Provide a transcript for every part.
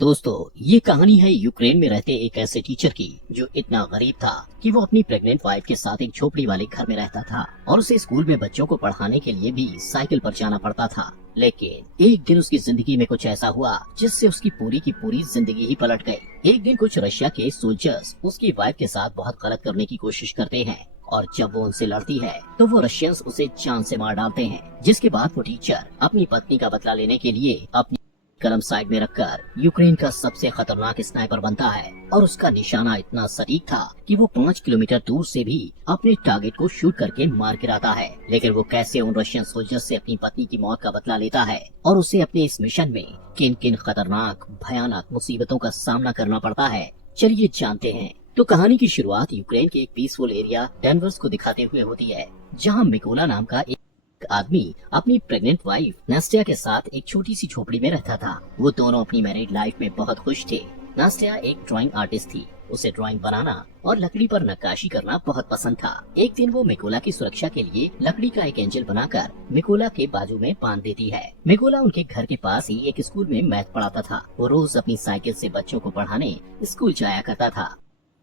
दोस्तों, ये कहानी है यूक्रेन में रहते एक ऐसे टीचर की जो इतना गरीब था कि वो अपनी प्रेग्नेंट वाइफ के साथ एक झोपड़ी वाले घर में रहता था और उसे स्कूल में बच्चों को पढ़ाने के लिए भी साइकिल पर जाना पड़ता था। लेकिन एक दिन उसकी जिंदगी में कुछ ऐसा हुआ जिससे उसकी पूरी की पूरी जिंदगी ही पलट गई। एक दिन कुछ रशिया के सोल्जर्स उसकी वाइफ के साथ बहुत गलत करने की कोशिश करते हैं और जब वो उनसे लड़ती है तो वो रशियंस उसे जान से मार डालते हैं। जिसके बाद वो टीचर अपनी पत्नी का बदला लेने के लिए अपनी कलम साइड में रखकर यूक्रेन का सबसे खतरनाक स्नाइपर बनता है और उसका निशाना इतना सटीक था कि वो 5 किलोमीटर दूर से भी अपने टारगेट को शूट करके मार गिराता है। लेकिन वो कैसे उन रशियन सोल्जर्स से अपनी पत्नी की मौत का बदला लेता है और उसे अपने इस मिशन में किन किन खतरनाक भयानक मुसीबतों का सामना करना पड़ता है, चलिए जानते हैं। तो कहानी की शुरुआत यूक्रेन के एक पीसफुल एरिया डेनवर्स को दिखाते हुए होती है, जहाँ मिकोला नाम का एक आदमी अपनी प्रेग्नेंट वाइफ नास्टिया के साथ एक छोटी सी झोपड़ी में रहता था। वो दोनों अपनी मैरिड लाइफ में बहुत खुश थे। नास्टिया एक ड्राइंग आर्टिस्ट थी। उसे ड्राइंग बनाना और लकड़ी पर नक्काशी करना बहुत पसंद था। एक दिन वो मिकोला की सुरक्षा के लिए लकड़ी का एक एंजल बनाकर मिकोला के बाजू में बांध देती है। मिकोला उनके घर के पास ही एक स्कूल में मैथ पढ़ाता था। वो रोज अपनी साइकिल से बच्चों को पढ़ाने स्कूल जाया करता था।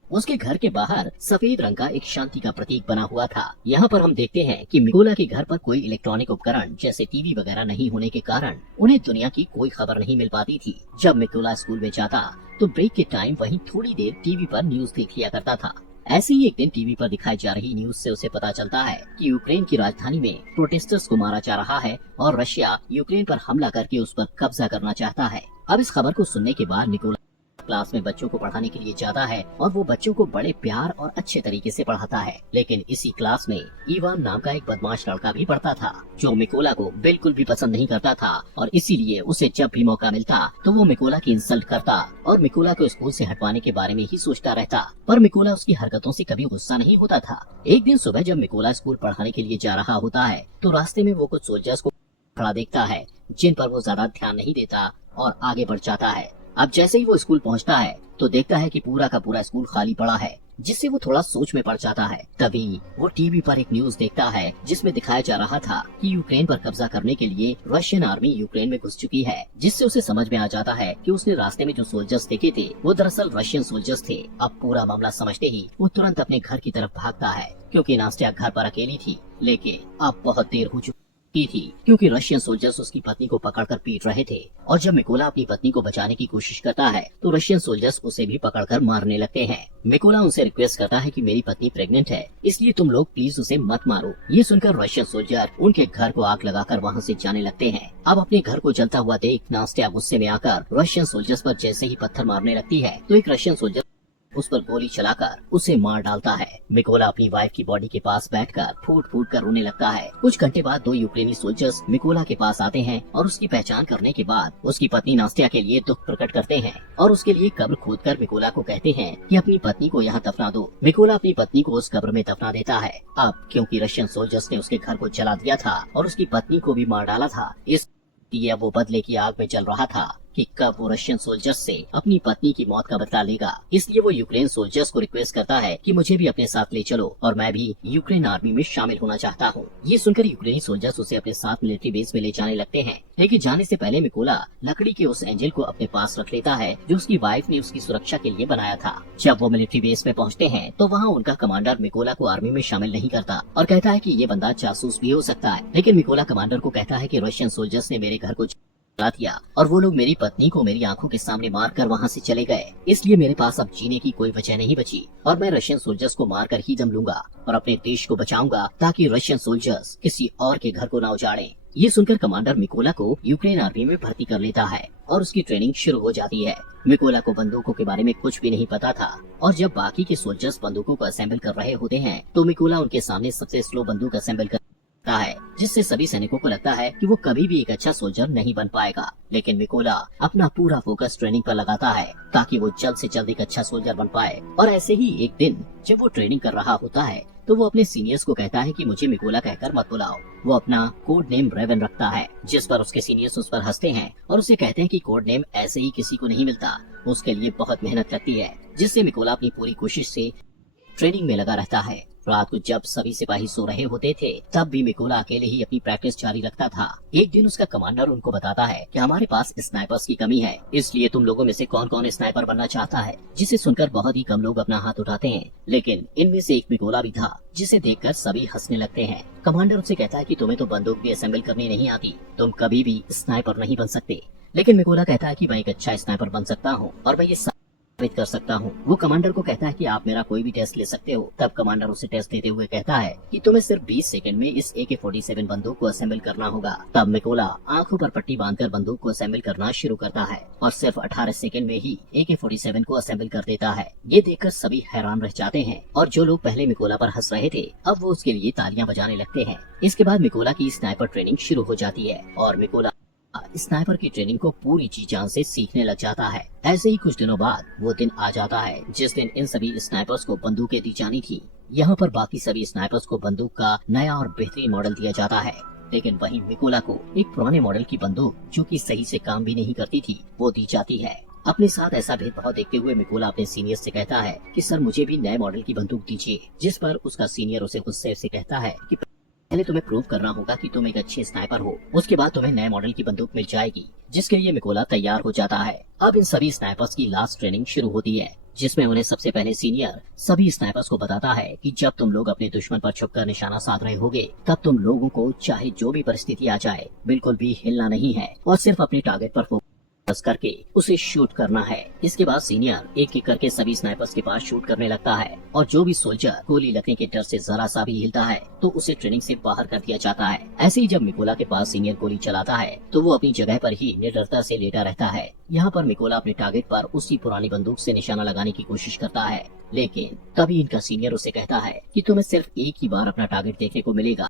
उसके घर के बाहर सफेद रंग का एक शांति का प्रतीक बना हुआ था। यहाँ पर हम देखते हैं कि मिकोला के घर पर कोई इलेक्ट्रॉनिक उपकरण जैसे टीवी वगैरह नहीं होने के कारण उन्हें दुनिया की कोई खबर नहीं मिल पाती थी। जब मिकोला स्कूल में जाता तो ब्रेक के टाइम वहीं थोड़ी देर टीवी पर न्यूज देख लिया करता था। ऐसे ही एक दिन टीवी पर दिखाई जा रही न्यूज से उसे पता चलता है कि यूक्रेन की राजधानी में प्रोटेस्टर्स को मारा जा रहा है और रशिया यूक्रेन पर हमला करके उस पर कब्जा करना चाहता है। अब इस खबर को सुनने के बाद मिकोला क्लास में बच्चों को पढ़ाने के लिए जाता है और वो बच्चों को बड़े प्यार और अच्छे तरीके से पढ़ाता है। लेकिन इसी क्लास में इवान नाम का एक बदमाश लड़का भी पढ़ता था जो मिकोला को बिल्कुल भी पसंद नहीं करता था और इसीलिए उसे जब भी मौका मिलता तो वो मिकोला की इंसल्ट करता और मिकोला को स्कूल से हटवाने के बारे में ही सोचता रहता। पर मिकोला उसकी हरकतों से कभी गुस्सा नहीं होता था। एक दिन सुबह जब मिकोला स्कूल पढ़ाने के लिए जा रहा होता है तो रास्ते में वो कुछ सोल्जर्स को खड़ा देखता है जिन पर वो ज्यादा ध्यान नहीं देता और आगे बढ़ जाता है। अब जैसे ही वो स्कूल पहुंचता है तो देखता है कि पूरा का पूरा स्कूल खाली पड़ा है, जिससे वो थोड़ा सोच में पड़ जाता है। तभी वो टीवी पर एक न्यूज देखता है जिसमें दिखाया जा रहा था कि यूक्रेन पर कब्जा करने के लिए रशियन आर्मी यूक्रेन में घुस चुकी है, जिससे उसे समझ में आ जाता है कि उसने रास्ते में जो सोल्जर्स देखे थे वो दरअसल रशियन सोल्जर्स थे। अब पूरा मामला समझते ही वो तुरंत अपने घर की तरफ भागता है क्योंकि नास्टिया घर पर अकेली थी। लेकिन अब बहुत देर हो चुकी थी क्योंकि रशियन सोल्जर्स उसकी पत्नी को पकड़कर पीट रहे थे और जब मिकोला अपनी पत्नी को बचाने की कोशिश करता है तो रशियन सोल्जर्स उसे भी पकड़कर मारने लगते हैं। मिकोला उनसे रिक्वेस्ट करता है कि मेरी पत्नी प्रेग्नेंट है, इसलिए तुम लोग प्लीज उसे मत मारो। ये सुनकर रशियन सोल्जर उनके घर को आग लगाकर वहाँ से जाने लगते हैं। अब अपने घर को जलता हुआ देख नास्टिया गुस्से में आकर रशियन सोल्जर्स पर जैसे ही पत्थर मारने लगती है तो एक रशियन सोल्जर उस पर गोली चलाकर उसे मार डालता है। मिकोला अपनी वाइफ की बॉडी के पास बैठकर फूट फूट कर रोने लगता है। कुछ घंटे बाद 2 यूक्रेनी सोल्जर्स मिकोला के पास आते हैं और उसकी पहचान करने के बाद उसकी पत्नी नास्टिया के लिए दुख प्रकट करते हैं और उसके लिए कब्र खोदकर मिकोला को कहते हैं कि अपनी पत्नी को यहाँ दफना दो। मिकोला अपनी पत्नी को उस कब्र में दफना देता है। अब क्योंकि रशियन सोल्जर्स ने उसके घर को जला दिया था और उसकी पत्नी को भी मार डाला था, इसलिए वो बदले की आग में जल रहा था कि कब वो रशियन सोल्जर्स से अपनी पत्नी की मौत का बदला लेगा। इसलिए वो यूक्रेन सोल्जर्स को रिक्वेस्ट करता है कि मुझे भी अपने साथ ले चलो और मैं भी यूक्रेन आर्मी में शामिल होना चाहता हूँ। ये सुनकर यूक्रेनी सोल्जर्स उसे अपने साथ मिलिट्री बेस में ले जाने लगते हैं। लेकिन जाने से पहले मिकोला लकड़ी के उस एंजल को अपने पास रख लेता है जो उसकी वाइफ ने उसकी सुरक्षा के लिए बनाया था। जब वो मिलिट्री बेस में पहुँचते हैं तो वहाँ उनका कमांडर मिकोला को आर्मी में शामिल नहीं करता और कहता है कि ये बंदा जासूस भी हो सकता है। लेकिन मिकोला कमांडर को कहता है कि रशियन सोल्जर्स ने मेरे घर को जला दिया और वो लोग मेरी पत्नी को मेरी आंखों के सामने मारकर वहाँ से चले गए, इसलिए मेरे पास अब जीने की कोई वजह नहीं बची और मैं रशियन सोल्जर्स को मारकर ही दम लूंगा और अपने देश को बचाऊंगा ताकि रशियन सोल्जर्स किसी और के घर को न उजाड़ें। ये सुनकर कमांडर मिकोला को यूक्रेन आर्मी में भर्ती कर लेता है और उसकी ट्रेनिंग शुरू हो जाती है। मिकोला को बंदूकों के बारे में कुछ भी नहीं पता था और जब बाकी के सोल्जर्स बंदूकों को असेंबल कर रहे होते हैं तो मिकोला उनके सामने सबसे स्लो बंदूक असेंबल है, जिससे सभी सैनिकों को लगता है कि वो कभी भी एक अच्छा सोल्जर नहीं बन पाएगा। लेकिन मिकोला अपना पूरा फोकस ट्रेनिंग पर लगाता है ताकि वो जल्द से जल्द एक अच्छा सोल्जर बन पाए। और ऐसे ही एक दिन जब वो ट्रेनिंग कर रहा होता है तो वो अपने सीनियर्स को कहता है कि मुझे मिकोला कहकर मत बुलाओ। वो अपना कोड नेम रेवन रखता है, जिस पर उसके सीनियर्स उस पर हंसते हैं और उसे कहते हैं कि कोड नेम ऐसे ही किसी को नहीं मिलता, उसके लिए बहुत मेहनत लगती है। जिससे मिकोला अपनी पूरी कोशिश से ट्रेनिंग में लगा रहता है। रात को जब सभी सिपाही सो रहे होते थे तब भी मिकोला अकेले ही अपनी प्रैक्टिस जारी रखता था। एक दिन उसका कमांडर उनको बताता है कि हमारे पास स्नाइपर्स की कमी है, इसलिए तुम लोगों में से कौन कौन स्नाइपर बनना चाहता है। जिसे सुनकर बहुत ही कम लोग अपना हाथ उठाते हैं, लेकिन इनमें से एक मिकोला भी था, जिसे देखकर सभी हंसने लगते हैं। कमांडर उससे कहता है कि तुम्हें तो बंदूक भी असेंबल करनी नहीं आती, तुम कभी भी स्नाइपर नहीं बन सकते। लेकिन मिकोला कहता है कि मैं एक अच्छा स्नाइपर बन सकता हूँ और मैं ये साबित कर सकता हूँ। वो कमांडर को कहता है कि आप मेरा कोई भी टेस्ट ले सकते हो। तब कमांडर उसे टेस्ट देते हुए कहता है कि तुम्हें सिर्फ 20 सेकंड में इस AK-47 बंदूक को असेंबल करना होगा। तब मिकोला आंखों पर पट्टी बांधकर बंदूक को असेंबल करना शुरू करता है और सिर्फ 18 सेकंड में ही AK-47 को असेंबल कर देता है। ये देखकर सभी हैरान रह जाते हैं और जो लोग पहले मिकोला पर हंस रहे थे अब वो उसके लिए तालियां बजाने लगते हैं। इसके बाद मिकोला की स्नाइपर ट्रेनिंग शुरू हो जाती है और मिकोला स्नाइपर की ट्रेनिंग को पूरी जी जान से सीखने लग जाता है। ऐसे ही कुछ दिनों बाद वो दिन आ जाता है जिस दिन इन सभी स्नाइपर्स को बंदूकें दी जानी थी। यहाँ पर बाकी सभी स्नाइपर्स को बंदूक का नया और बेहतरीन मॉडल दिया जाता है, लेकिन वहीं मिकोला को एक पुराने मॉडल की बंदूक जो कि सही से काम भी नहीं करती थी वो दी जाती है। अपने साथ ऐसा भेदभाव देखते हुए मिकोला अपने सीनियर से कहता है कि सर मुझे भी नए मॉडल की बंदूक दीजिए, जिस पर उसका सीनियर उसे गुस्से से कहता है कि पहले तुम्हें प्रूव करना होगा कि तुम एक अच्छे स्नाइपर हो, उसके बाद तुम्हें नए मॉडल की बंदूक मिल जाएगी। जिसके लिए मिकोला तैयार हो जाता है। अब इन सभी स्नाइपर्स की लास्ट ट्रेनिंग शुरू होती है, जिसमें उन्हें सबसे पहले सीनियर सभी स्नाइपर्स को बताता है कि जब तुम लोग अपने दुश्मन पर छुपकर निशाना साध रहे होगे तब तुम लोगों को चाहे जो भी परिस्थिति आ जाए बिल्कुल भी हिलना नहीं है और सिर्फ अपने टारगेट पर फोकस करके उसे शूट करना है। इसके बाद सीनियर एक एक करके सभी स्नाइपर्स के पास शूट करने लगता है और जो भी सोल्जर गोली लगने के डर से जरा सा भी हिलता है तो उसे ट्रेनिंग से बाहर कर दिया जाता है। ऐसे ही जब मिकोला के पास सीनियर गोली चलाता है तो वो अपनी जगह पर ही निडरता से लेटा रहता है। यहाँ पर मिकोला अपने टारगेट पर उसी पुरानी बंदूक से निशाना लगाने की कोशिश करता है, लेकिन तभी इनका सीनियर उसे कहता है कि तुम्हें सिर्फ एक ही बार अपना टारगेट देखने को मिलेगा।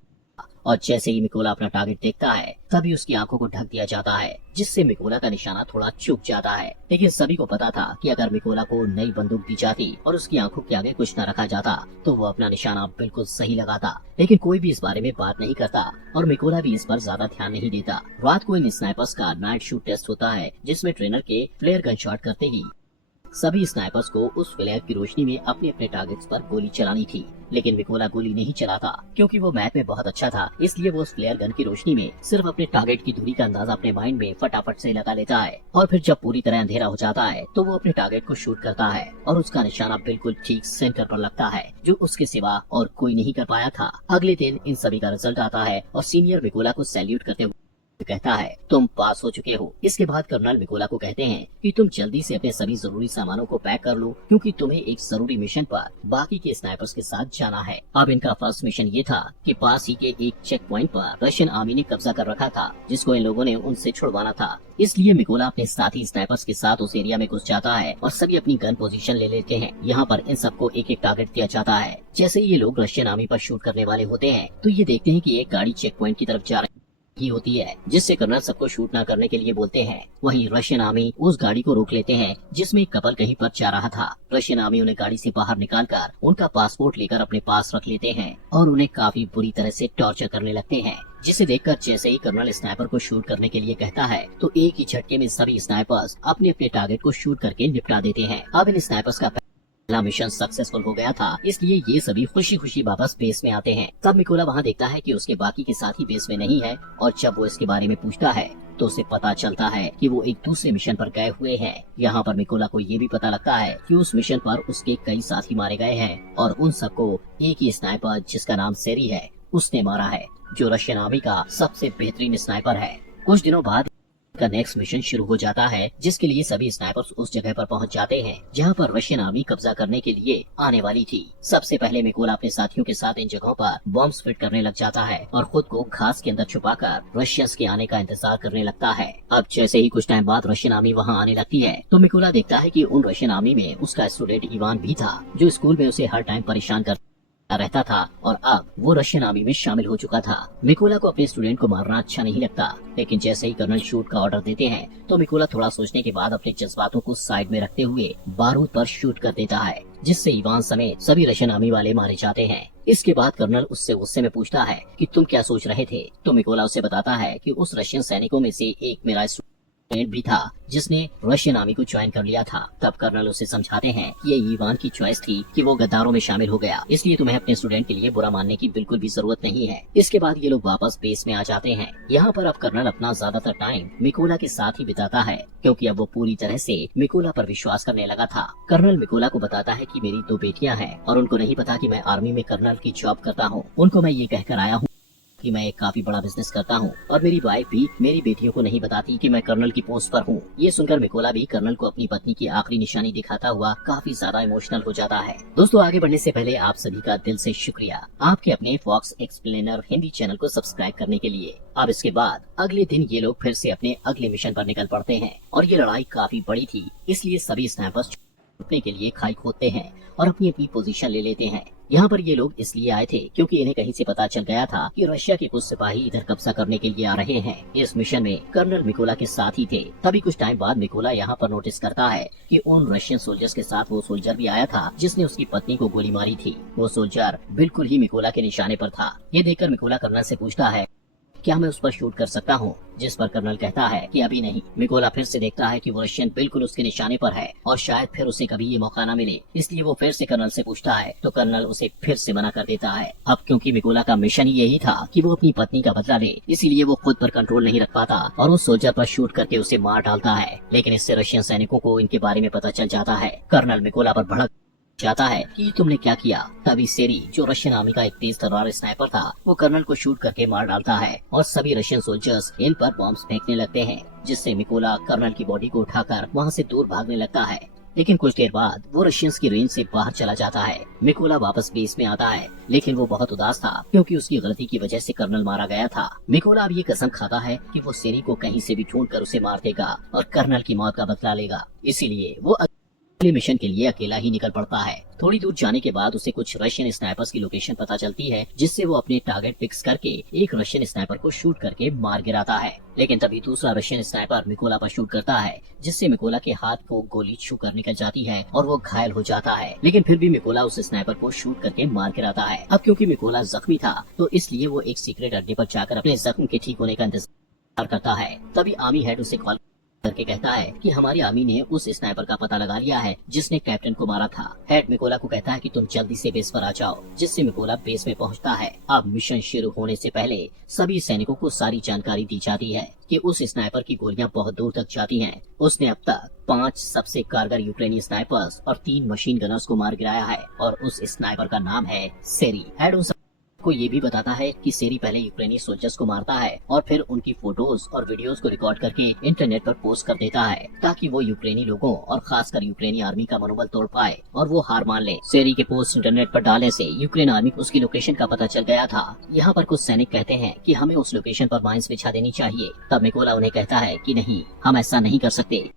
और जैसे ही मिकोला अपना टारगेट देखता है तभी उसकी आंखों को ढक दिया जाता है, जिससे मिकोला का निशाना थोड़ा चूक जाता है। लेकिन सभी को पता था कि अगर मिकोला को नई बंदूक दी जाती और उसकी आंखों के आगे कुछ न रखा जाता तो वो अपना निशाना बिल्कुल सही लगाता। लेकिन कोई भी इस बारे में बात नहीं करता और मिकोला भी इस पर ज्यादा ध्यान नहीं देता। रात को इन स्नाइपर्स का नाइट शूट टेस्ट होता है, जिसमें ट्रेनर के फ्लेयर गन शॉट करते ही सभी स्नाइपर्स को उस फ्लेयर की रोशनी में अपने अपने टारगेट्स पर गोली चलानी थी। लेकिन मिकोला गोली नहीं चलाता क्योंकि वो मैथ में बहुत अच्छा था, इसलिए वो उस फ्लेयर गन की रोशनी में सिर्फ अपने टारगेट की दूरी का अंदाजा अपने माइंड में फटाफट से लगा लेता है और फिर जब पूरी तरह अंधेरा हो जाता है तो वो अपने टारगेट को शूट करता है और उसका निशाना बिल्कुल ठीक सेंटर पर लगता है, जो उसके सिवा और कोई नहीं कर पाया था। अगले दिन इन सभी का रिजल्ट आता है और सीनियर मिकोला को सैल्यूट करते हुए कहता है तुम पास हो चुके हो। इसके बाद कर्नल मिकोला को कहते हैं कि तुम जल्दी से अपने सभी जरूरी सामानों को पैक कर लो क्योंकि तुम्हें एक जरूरी मिशन पर बाकी के स्नाइपर्स के साथ जाना है। अब इनका फर्स्ट मिशन ये था कि पास ही के एक चेक पॉइंट पर रशियन आर्मी ने कब्जा कर रखा था, जिसको इन लोगों ने उनसे छुड़वाना था। इसलिए मिकोला अपने साथी स्नाइपर्स के साथ उस एरिया में घुस जाता है और सभी अपनी गन पोजीशन ले लेते हैं। यहाँ पर इन सबको एक एक टारगेट दिया जाता है। जैसे ही ये लोग रशियन आर्मी पर शूट करने वाले होते हैं तो ये देखते हैं कि एक गाड़ी चेक पॉइंट की तरफ जा रही ही होती है, जिससे कर्नल सबको शूट न करने के लिए बोलते हैं। वहीं रशियन आर्मी उस गाड़ी को रोक लेते हैं जिसमें एक कपल कहीं पर जा रहा था। रशियन आर्मी उन्हें गाड़ी से बाहर निकालकर उनका पासपोर्ट लेकर अपने पास रख लेते हैं और उन्हें काफी बुरी तरह से टॉर्चर करने लगते हैं, जिसे देखकर जैसे ही कर्नल स्नाइपर को शूट करने के लिए कहता है तो एक ही झटके में सभी स्नाइपर्स अपने अपने टारगेट को शूट करके निपटा देते हैं। अब इन स्नाइपर्स का पहला मिशन सक्सेसफुल हो गया था, इसलिए ये सभी खुशी खुशी वापस बेस में आते हैं। तब मिकोला वहाँ देखता है कि उसके बाकी के साथी बेस में नहीं है और जब वो इसके बारे में पूछता है तो उसे पता चलता है कि वो एक दूसरे मिशन पर गए हुए हैं। यहाँ पर मिकोला को ये भी पता लगता है कि उस मिशन पर उसके कई साथी मारे गए हैं और उन सबको एक ही स्नाइपर जिसका नाम सेरी है उसने मारा है, जो रशियन आर्मी का सबसे बेहतरीन स्नाइपर है। कुछ दिनों बाद का नेक्स्ट मिशन शुरू हो जाता है, जिसके लिए सभी स्नाइपर्स उस जगह पर पहुंच जाते हैं जहां पर रशियन आर्मी कब्जा करने के लिए आने वाली थी। सबसे पहले मिकोला अपने साथियों के साथ इन जगहों पर बॉम्ब्स फिट करने लग जाता है और खुद को घास के अंदर छुपाकर रशियंस के आने का इंतजार करने लगता है। अब जैसे ही कुछ टाइम बाद रशियन आर्मी वहां आने लगती है तो मिकोला देखता है कि उन रशियन आर्मी में उसका स्टूडेंट इवान भी था, जो स्कूल में उसे हर टाइम परेशान कर रहता था और अब वो रशियन आर्मी में शामिल हो चुका था। मिकोला को अपने स्टूडेंट को मारना अच्छा नहीं लगता, लेकिन जैसे ही कर्नल शूट का ऑर्डर देते हैं तो मिकोला थोड़ा सोचने के बाद अपने जज्बातों को साइड में रखते हुए बारूद पर शूट कर देता है, जिससे इवान समेत सभी रशियन आर्मी वाले मारे जाते हैं। इसके बाद कर्नल उससे गुस्से में पूछता है कि तुम क्या सोच रहे थे, तो मिकोला उसे बताता है कि उस रशियन सैनिकों में से एक मेरा भी था जिसने रशियन आर्मी को ज्वाइन कर लिया था। तब कर्नल उसे समझाते हैं कि ये ईवान की चॉइस थी कि वो गद्दारों में शामिल हो गया, इसलिए तुम्हें अपने स्टूडेंट के लिए बुरा मानने की बिल्कुल भी जरूरत नहीं है। इसके बाद ये लोग वापस बेस में आ जाते हैं। यहाँ पर अब कर्नल अपना ज्यादातर टाइम मिकोला के साथ ही बिताता है, क्योंकि अब वो पूरी तरह से मिकोला पर विश्वास करने लगा था। कर्नल मिकोला को बताता है कि मेरी 2 बेटियां हैं और उनको नहीं पता कि मैं आर्मी में कर्नल की जॉब करता हूँ। उनको मैं ये कहकर आया हूँ कि मैं एक काफी बड़ा बिजनेस करता हूँ, और मेरी वाइफ भी मेरी बेटियों को नहीं बताती कि मैं कर्नल की पोस्ट पर हूँ। ये सुनकर मिकोला भी कर्नल को अपनी पत्नी की आखिरी निशानी दिखाता हुआ काफी ज्यादा इमोशनल हो जाता है। दोस्तों, आगे बढ़ने से पहले आप सभी का दिल से शुक्रिया आपके अपने फॉक्स एक्सप्लेनर हिंदी चैनल को सब्सक्राइब करने के लिए। अब इसके बाद अगले दिन ये लोग फिर से अपने अगले मिशन पर निकल पड़ते हैं, और ये लड़ाई काफी बड़ी थी, इसलिए सभी स्नाइपर्स छुपने के लिए खाई खोदते हैं और अपनी अपनी पोजीशन ले लेते हैं। यहाँ पर ये लोग इसलिए आए थे क्योंकि इन्हें कहीं से पता चल गया था कि रशिया के कुछ सिपाही इधर कब्जा करने के लिए आ रहे हैं। इस मिशन में कर्नल मिकोला के साथ ही थे। तभी कुछ टाइम बाद मिकोला यहाँ पर नोटिस करता है कि उन रशियन सोल्जर्स के साथ वो सोल्जर भी आया था जिसने उसकी पत्नी को गोली मारी थी। वो सोल्जर बिल्कुल ही मिकोला के निशाने पर था। ये देखकर मिकोला कर्नल से पूछता है, क्या मैं उस पर शूट कर सकता हूँ? जिस पर कर्नल कहता है कि अभी नहीं। मिकोला फिर से देखता है कि वो रशियन बिल्कुल उसके निशाने पर है और शायद फिर उसे कभी ये मौका न मिले, इसलिए वो फिर से कर्नल से पूछता है, तो कर्नल उसे फिर से मना कर देता है। अब क्योंकि मिकोला का मिशन ही यही था कि वो अपनी पत्नी का बदला ले, इसीलिए वो खुद पर कंट्रोल नहीं रख पाता और उस सोल्जर पर शूट करके उसे मार डालता है। लेकिन इससे रशियन सैनिकों को इनके बारे में पता चल जाता है। कर्नल मिकोला पर भड़क जाता है कि तुमने क्या किया। तभी सेरी, जो रशियन आर्मी का एक तेज तर्रार स्नाइपर था, वो कर्नल को शूट करके मार डालता है और सभी रशियन सोल्जर्स इन पर बॉम्ब्स फेंकने लगते हैं, जिससे मिकोला कर्नल की बॉडी को उठाकर वहाँ से दूर भागने लगता है। लेकिन कुछ देर बाद वो रशियंस की रेंज से बाहर चला जाता है। मिकोला वापस बेस में आता है, लेकिन वो बहुत उदास था क्योंकि उसकी गलती की वजह से कर्नल मारा गया था। मिकोला अब ये कसम खाता है कि वो सेरी को कहीं से भी ढूंढकर उसे मार देगा और कर्नल की मौत का बदला लेगा। इसीलिए वो अगले मिशन के लिए अकेला ही निकल पड़ता है। थोड़ी दूर जाने के बाद उसे कुछ रशियन स्नाइपर्स की लोकेशन पता चलती है, जिससे वो अपने टारगेट फिक्स करके एक रशियन स्नाइपर को शूट करके मार गिराता है। लेकिन तभी दूसरा रशियन स्नाइपर मिकोला पर शूट करता है, जिससे मिकोला के हाथ को गोली छू कर निकल जाती है और वो घायल हो जाता है। लेकिन फिर भी मिकोला उस स्नाइपर को शूट करके मार गिराता है। अब क्योंकि मिकोला जख्मी था, तो इसलिए वो एक सीक्रेट अड्डे पर जाकर अपने जख्म के ठीक होने का इंतजार करता है। तभी आर्मी हेड उसे कॉल करके कहता है कि हमारी आर्मी ने उस स्नाइपर का पता लगा लिया है जिसने कैप्टन को मारा था। हेड मिकोला को कहता है कि तुम जल्दी से बेस पर आ जाओ, जिससे मिकोला बेस में पहुंचता है। अब मिशन शुरू होने से पहले सभी सैनिकों को सारी जानकारी दी जाती है कि उस स्नाइपर की गोलियां बहुत दूर तक जाती हैं। उसने अब तक 5 सबसे कारगर यूक्रेनी स्नाइपर्स और 3 मशीन गनर्स को मार गिराया है और उस स्नाइपर का नाम है सेरी। हेड को ये भी बताता है कि सेरी पहले यूक्रेनी सोल्जर्स को मारता है और फिर उनकी फोटोज और वीडियोस को रिकॉर्ड करके इंटरनेट पर पोस्ट कर देता है, ताकि वो यूक्रेनी लोगों और खासकर यूक्रेनी आर्मी का मनोबल तोड़ पाए और वो हार मान ले। सेरी के पोस्ट इंटरनेट पर डालने से यूक्रेन आर्मी को उसकी लोकेशन का पता चल गया था। यहाँ पर कुछ सैनिक कहते हैं कि हमें उस लोकेशन पर माइंस बिछा देनी चाहिए। तब मिकोला उन्हें कहता है कि नहीं, हम ऐसा नहीं कर सकते,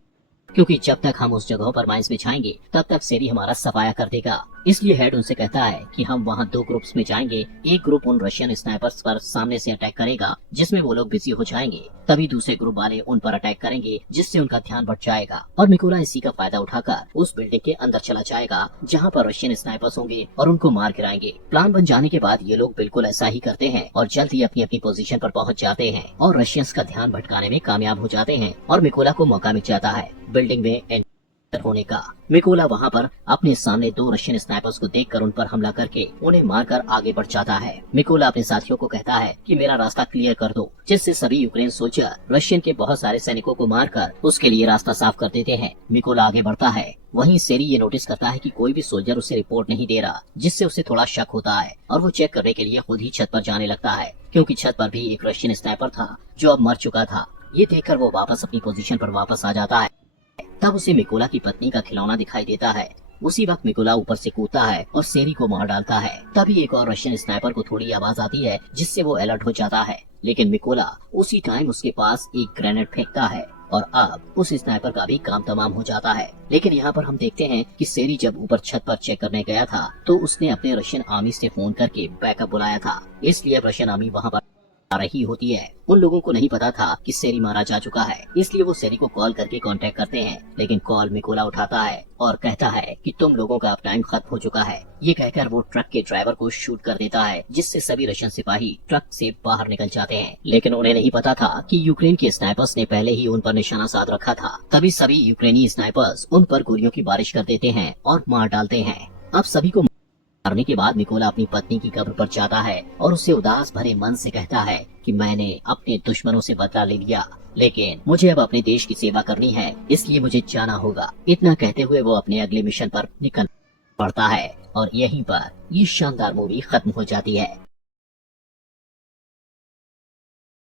क्योंकि जब तक हम उस जगहों पर माइंस बिछाएंगे तब तक सेरी हमारा सफाया कर देगा। इसलिए हेड उनसे कहता है कि हम वहाँ 2 ग्रुप्स में जाएंगे। एक ग्रुप उन रशियन स्नाइपर्स पर सामने से अटैक करेगा, जिसमें वो लोग बिजी हो जाएंगे। तभी दूसरे ग्रुप वाले उन पर अटैक करेंगे, जिससे उनका ध्यान बढ़ जाएगा और मिकोला इसी का फायदा उठाकर उस बिल्डिंग के अंदर चला जाएगा जहाँ पर रशियन स्नाइपर्स होंगे और उनको मार गिराएंगे। प्लान बन जाने के बाद ये लोग बिल्कुल ऐसा ही करते हैं और जल्द ही अपनी अपनी पोजीशन पर पहुँच जाते हैं और रशियंस का ध्यान भटकाने में कामयाब हो जाते हैं और मिकोला को मौका मिल जाता है बिल्डिंग में होने का। मिकोला वहाँ पर अपने सामने 2 रशियन स्नाइपर्स को देखकर उन पर हमला करके उन्हें मारकर आगे बढ़ जाता है। मिकोला अपने साथियों को कहता है कि मेरा रास्ता क्लियर कर दो, जिससे सभी यूक्रेन सोल्जर रशियन के बहुत सारे सैनिकों को मारकर उसके लिए रास्ता साफ कर देते हैं। मिकोला आगे बढ़ता है। वहीं सेरी ये नोटिस करता है कि कोई भी सोल्जर उसे रिपोर्ट नहीं दे रहा, जिससे उसे थोड़ा शक होता है और वो चेक करने के लिए खुद ही छत पर जाने लगता है, क्योंकि छत पर भी एक रशियन स्नाइपर था जो अब मर चुका था। ये देखकर वो वापस अपनी पोजीशन पर वापस आ जाता है। तब उसे मिकोला की पत्नी का खिलौना दिखाई देता है। उसी वक्त मिकोला ऊपर से कूदता है और सेरी को मार डालता है। तभी एक और रशियन स्नाइपर को थोड़ी आवाज आती है, जिससे वो अलर्ट हो जाता है। लेकिन मिकोला उसी टाइम उसके पास एक ग्रेनेड फेंकता है और अब उस स्नाइपर का भी काम तमाम हो जाता है। लेकिन यहाँ पर हम देखते हैं कि सेरी जब ऊपर छत पर चेक करने गया था, तो उसने अपने रशियन आर्मी से फोन करके बैकअप बुलाया था। इसलिए रशियन आर्मी वहाँ पर आ रही होती है। उन लोगों को नहीं पता था कि सेरी मारा जा चुका है, इसलिए वो सेरी को कॉल करके कांटेक्ट करते हैं। लेकिन कॉल मिकोला उठाता है और कहता है कि तुम लोगों का अब टाइम खत्म हो चुका है। ये कहकर वो ट्रक के ड्राइवर को शूट कर देता है, जिससे सभी रशियन सिपाही ट्रक से बाहर निकल जाते हैं। लेकिन उन्हें नहीं पता था कि यूक्रेन के स्नाइपर्स ने पहले ही उन पर निशाना साध रखा था। तभी सभी यूक्रेनी स्नाइपर्स उन पर गोलियों की बारिश कर देते हैं और मार डालते हैं। अब सभी को मारने के बाद निकोला अपनी पत्नी की कब्र पर जाता है और उससे उदास भरे मन से कहता है कि मैंने अपने दुश्मनों से बदला ले लिया, लेकिन मुझे अब अपने देश की सेवा करनी है, इसलिए मुझे जाना होगा। इतना कहते हुए वो अपने अगले मिशन पर निकल पड़ता है और यहीं पर ये शानदार मूवी खत्म हो जाती है।